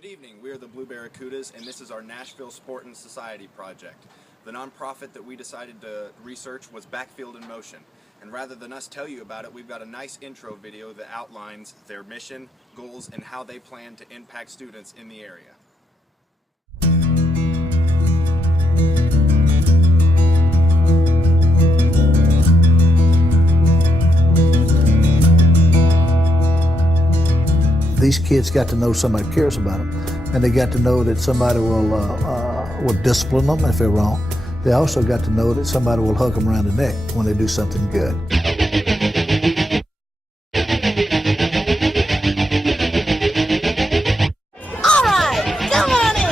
Good evening, we are the Blue Barracudas, and this is our Nashville Sport and Society project. The nonprofit that we decided to research was Backfield in Motion, and rather than us tell you about it, we've got a nice intro video that outlines their mission, goals, and how they plan to impact students in the area. These kids got to know somebody cares about them, and they got to know that somebody will discipline them if they're wrong. They also got to know that somebody will hug them around the neck when they do something good. All right, come on in.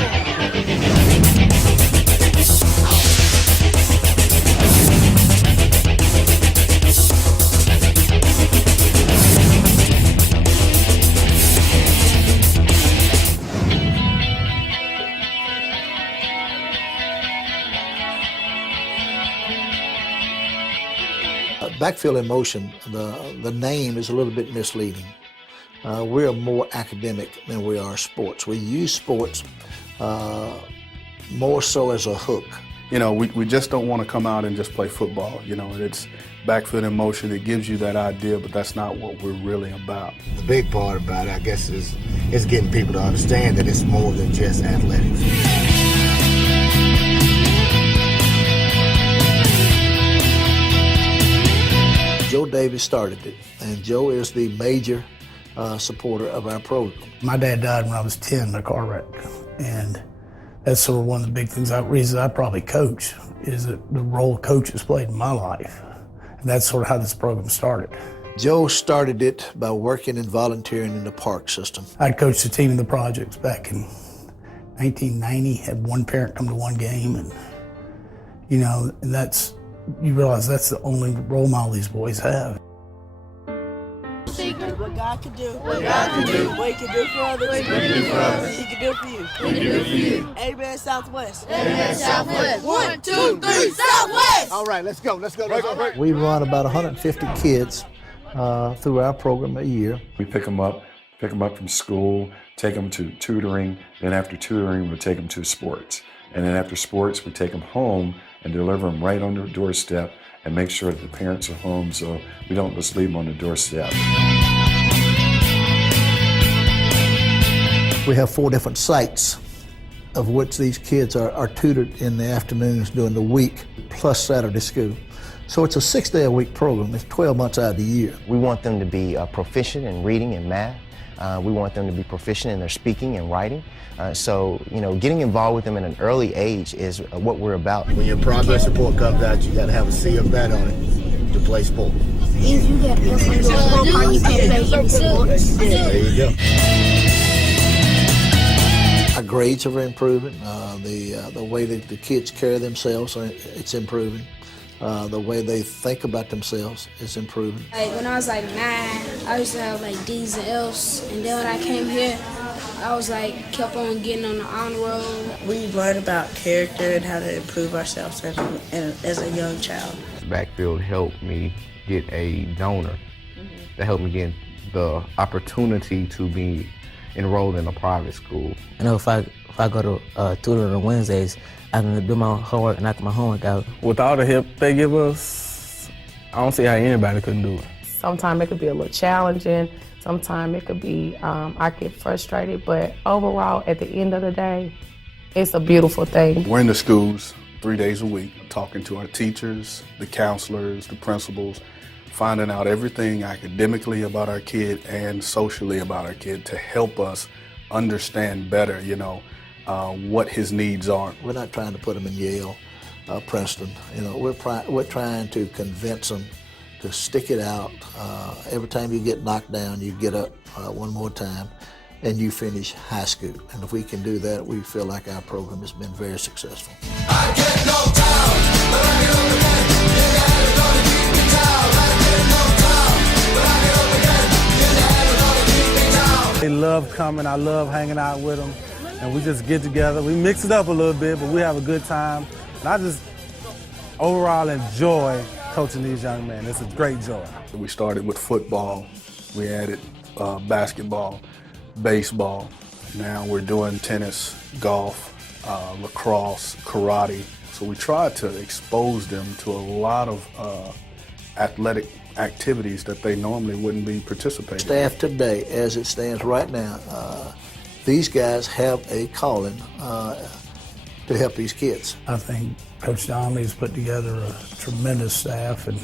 Backfield in Motion, the name is a little bit misleading. We're more academic than we are sports. We use sports more so as a hook. You know, we just don't want to come out and just play football. You know, it's Backfield in Motion. It gives you that idea, but that's not what we're really about. The big part about it, I guess, is getting people to understand that it's more than just athletics. Joe Davis started it, and Joe is the major supporter of our program. My dad died when I was 10 in a car wreck, and that's sort of one of the big reasons I probably coach, is that the role coaches played in my life. And that's sort of how this program started. Joe started it by working and volunteering in the park system. I coached the team in the projects back in 1990, had one parent come to one game, and you know, and you realize that's the only role model these boys have. What God can do. What God can do. What He can do for others. What He can do for us. He can do for you. He can do for you. Amen, Southwest. Amen, Southwest. 1, 2, 3, Southwest! All right, let's go. We run about 150 kids through our program a year. We pick them up from school, take them to tutoring, then after tutoring, we take them to sports. And then after sports, we take them home and deliver them right on their doorstep and make sure that the parents are home so we don't just leave them on the doorstep. We have 4 different sites of which these kids are tutored in the afternoons during the week, plus Saturday school. So it's a 6-day-a-week program. It's 12 months out of the year. We want them to be proficient in reading and math. We want them to be proficient in their speaking and writing. So, you know, getting involved with them at an early age is what we're about. When your progress report comes out, you got to have a C or bet on it to play sport. If you get F on your report card, you can play any sports. There you go. Our grades are improving. The way that the kids carry themselves, it's improving. The way they think about themselves is improving. Like when I was like 9, I used to have like D's and F's, and then when I came here, I was like kept on getting on the honor roll. We learn about character and how to improve ourselves as a young child. Backfield helped me get a donor that helped me get the opportunity to be enrolled in a private school. I know if I go to tutoring on Wednesdays, I can do my homework and knock my homework out. With all the help they give us, I don't see how anybody couldn't do it. Sometimes it could be a little challenging. Sometimes it could be, I get frustrated, but overall, at the end of the day, it's a beautiful thing. We're in the schools 3 days a week, talking to our teachers, the counselors, the principals, finding out everything academically about our kid and socially about our kid to help us understand better, you know, what his needs are. We're not trying to put them in Yale, Princeton. You know, we're trying to convince them to stick it out. Every time you get knocked down, you get up one more time and you finish high school. And if we can do that, we feel like our program has been very successful. I get no doubt, but I get up again. You never gonna keep me down. I get no doubt, but I get up again. You never gonna keep me down. They love coming. I love hanging out with them. And we just get together. We mix it up a little bit, but we have a good time. And I just overall enjoy coaching these young men. It's a great joy. We started with football. We added basketball, baseball, Now we're doing tennis, golf, lacrosse, karate. So we try to expose them to a lot of athletic activities that they normally wouldn't be participating in. Staff today, as it stands right now, these guys have a calling to help these kids. I think Coach Donnelly's put together a tremendous staff, and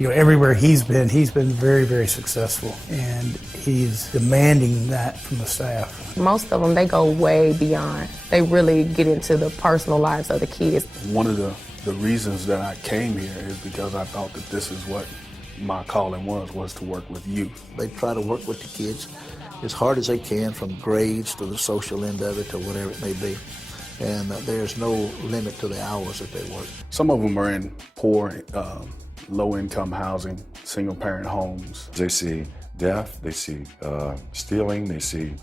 everywhere he's been very, very successful, and he's demanding that from the staff. Most of them, they go way beyond. They really get into the personal lives of the kids. One of the reasons that I came here is because I thought that this is what my calling was to work with youth. They try to work with the kids as hard as they can, from grades to the social end of it to whatever it may be. And there's no limit to the hours that they work. Some of them are in poor, low-income housing, single-parent homes. They see death, they see stealing, they see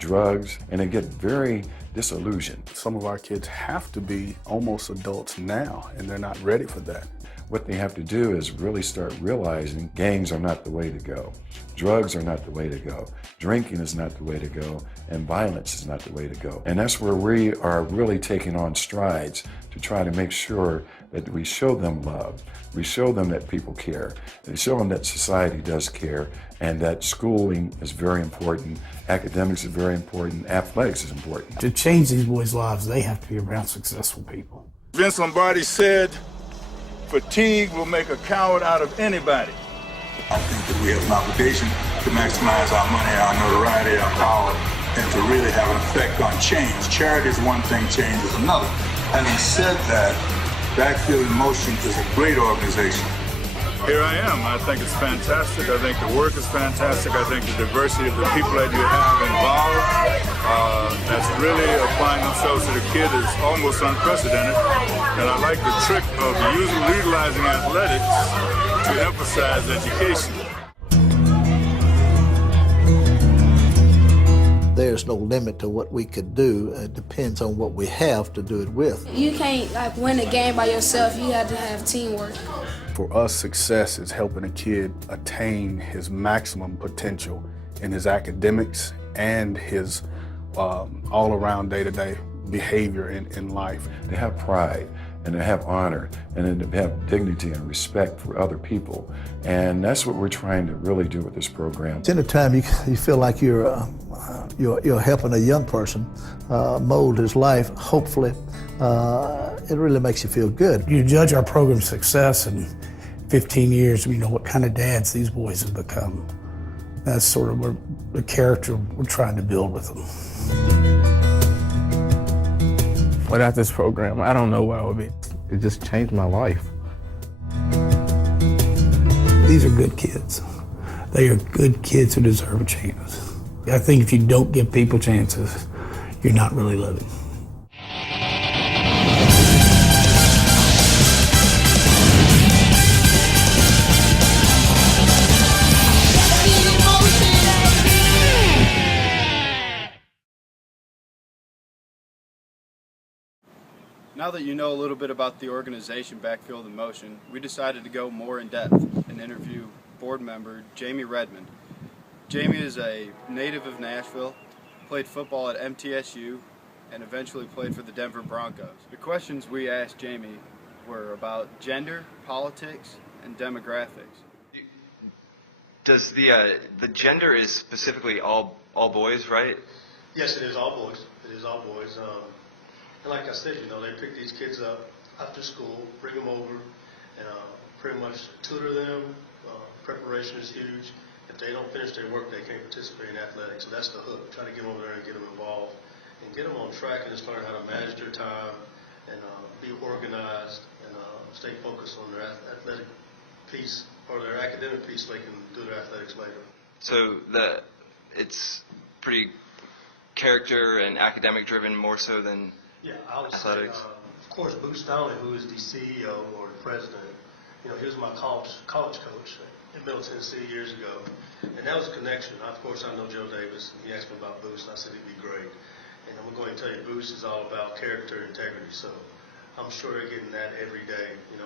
drugs, and they get very disillusioned. Some of our kids have to be almost adults now, and they're not ready for that. What they have to do is really start realizing gangs are not the way to go. Drugs are not the way to go. Drinking is not the way to go. And violence is not the way to go. And that's where we are really taking on strides to try to make sure that we show them love. We show them that people care. We show them that society does care, and that schooling is very important. Academics is very important. Athletics is important. To change these boys' lives, they have to be around successful people. Vince Lombardi said, fatigue will make a coward out of anybody. I think that we have an obligation to maximize our money, our notoriety, our power, and to really have an effect on change. Charity is one thing, change is another. Having said that, Backfield in Motion is a great organization. Here I am. I think it's fantastic. I think the work is fantastic. I think the diversity of the people that you have involved that's really applying themselves to the kid is almost unprecedented. And I like the trick of utilizing athletics to emphasize education. There's no limit to what we could do. It depends on what we have to do it with. You can't win a game by yourself. You have to have teamwork. For us, success is helping a kid attain his maximum potential in his academics and his all-around day-to-day behavior in life. They have pride, and they have honor, and then they have dignity and respect for other people. And that's what we're trying to really do with this program. Anytime you feel like you're helping a young person mold his life, hopefully, it really makes you feel good. You judge our program's success in 15 years, what kind of dads these boys have become. That's sort of the character we're trying to build with them. Without this program, I don't know where I would be. It just changed my life. These are good kids. They are good kids who deserve a chance. I think if you don't give people chances, you're not really living. Now that you know a little bit about the organization Backfield in Motion, we decided to go more in depth and interview board member Jamie Redmond. Jamie is a native of Nashville, played football at MTSU, and eventually played for the Denver Broncos. The questions we asked Jamie were about gender, politics, and demographics. Does the gender is specifically all boys, right? Yes, it is all boys. It is all boys. And like I said, they pick these kids up after school, bring them over, and pretty much tutor them. Preparation is huge. If they don't finish their work, they can't participate in athletics. So that's the hook. Try to get them over there and get them involved and get them on track and just learn how to manage their time and be organized and stay focused on their athletic piece or their academic piece so they can do their athletics later. So it's pretty character and academic driven more so than I would athletics. say, of course, Bruce Donnelly, who is the CEO or the president, he was my college coach in Middle Tennessee years ago, and that was a connection. Of course, I know Joe Davis, and he asked me about Bruce, and I said he'd be great. And I'm going to tell you, Bruce is all about character and integrity, so I'm sure they're getting that every day. In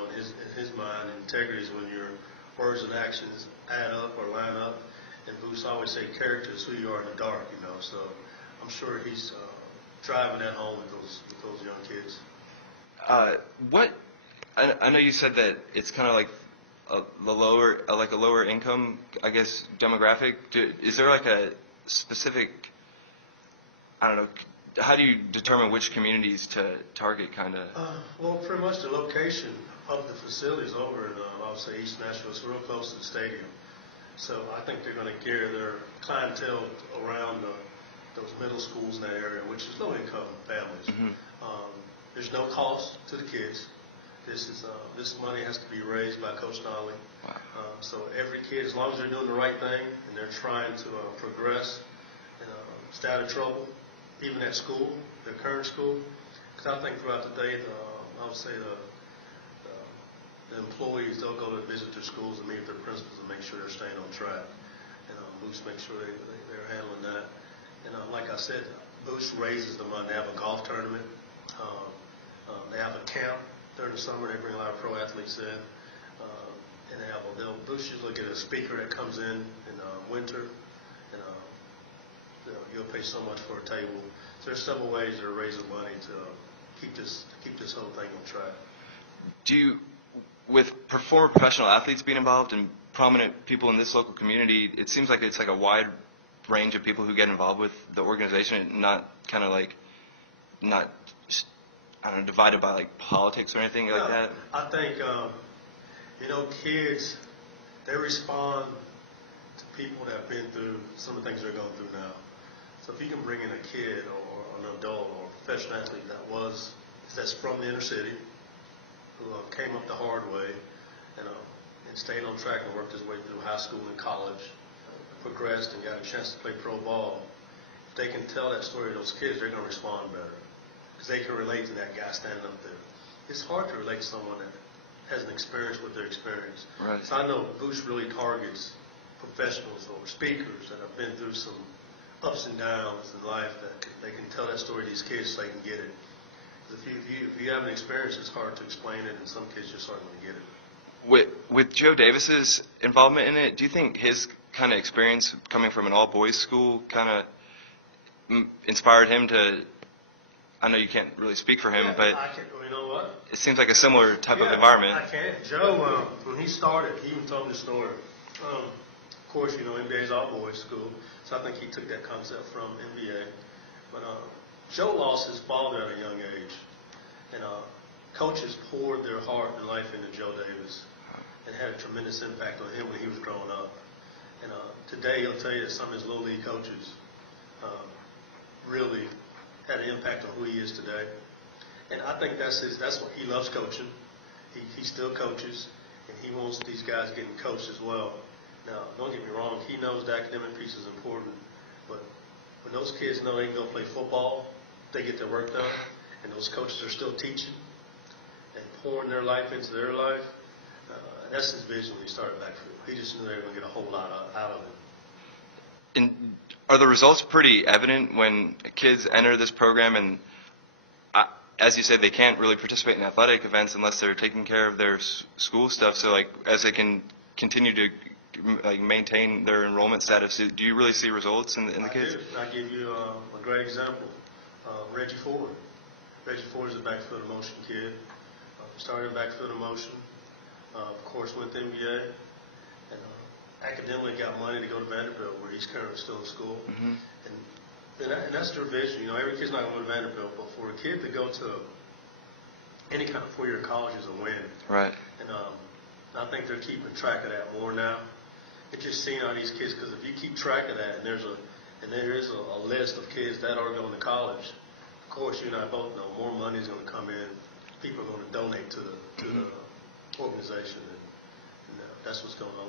his mind, integrity is when your words and actions add up or line up, and Bruce always say character is who you are in the dark, so I'm sure he's driving that home with those young kids. I know you said that it's kind of like a lower income, I guess, demographic. Is there like a specific, I don't know, how do you determine which communities to target, kind of? Well, pretty much the location of the facilities over in, I would say, East Nashville. It's real close to the stadium. So I think they're going to gear their clientele around those middle schools in that area, which is low-income families. Mm-hmm. There's no cost to the kids. This money has to be raised by Coach Donnelly. Wow. So every kid, as long as they're doing the right thing and they're trying to progress and stay out of trouble, even at school, their current school, because I think throughout the day, I would say the employees, they'll go to visit their schools and meet with their principals and make sure they're staying on track. And Boost makes sure they're handling that. And like I said, Boost raises the money. They have a golf tournament. They have a camp during the summer. They bring a lot of pro athletes in. And they'll Boost usually get a speaker that comes in winter. And you'll pay so much for a table. So there's several ways they're raising money to keep this whole thing on track. Do you, with former professional athletes being involved and prominent people in this local community, it seems like it's like a wide range of people who get involved with the organization, and not kind of like, not, I don't know, divided by like politics or anything like that? I think, kids, they respond to people that have been through some of the things they're going through now. So if you can bring in a kid or an adult or a professional athlete that's from the inner city, who came up the hard way, and stayed on track and worked his way through high school and college, progressed and got a chance to play pro ball, if they can tell that story to those kids, they're going to respond better, because they can relate to that guy standing up there. It's hard to relate to someone that has an experience with their experience. Right. So I know Boost really targets professionals or speakers that have been through some ups and downs in life, that they can tell that story to these kids so they can get it. If you haven't experienced it, it's hard to explain it, and some kids just aren't going to get it. With Joe Davis's involvement in it, do you think his kind of experience coming from an all-boys school kind of inspired him to, I know you can't really speak for him, but you know what? It seems like a similar type of environment. I can. Joe, when he started, he even told me the story. Of course, NBA is all-boys school, so I think he took that concept from NBA. But Joe lost his father at a young age, and coaches poured their heart and life into Joe Davis and had a tremendous impact on him when he was growing up. And today he'll tell you that some of his little league coaches really had an impact on who he is today. And I think that's what he loves, coaching. He still coaches, and he wants these guys getting coached as well. Now, don't get me wrong, he knows the academic piece is important, but when those kids know they can go play football, they get their work done, and those coaches are still teaching and pouring their life into their life, that's his vision when he started Backfield. He just knew they were going to get a whole lot out of it. And are the results pretty evident when kids enter this program and, as you said, they can't really participate in athletic events unless they're taking care of their school stuff, so like as they can continue to maintain their enrollment status, do you really see results in the kids? I give you a great example. Reggie Ford. Reggie Ford is a Backfield Emotion kid. Started in Backfield Emotion. Of course, went to NBA. And academically got money to go to Vanderbilt, where he's currently still in school. Mm-hmm. And that's their vision. Every kid's not going to go to Vanderbilt, but for a kid to go to any kind of four-year college is a win. Right. And I think they're keeping track of that more now. It's just seeing all these kids, because if you keep track of that, and there is a list of kids that are going to college, of course, you and I both know more money is going to come in. People are going to donate to the organization, and that's what's going on.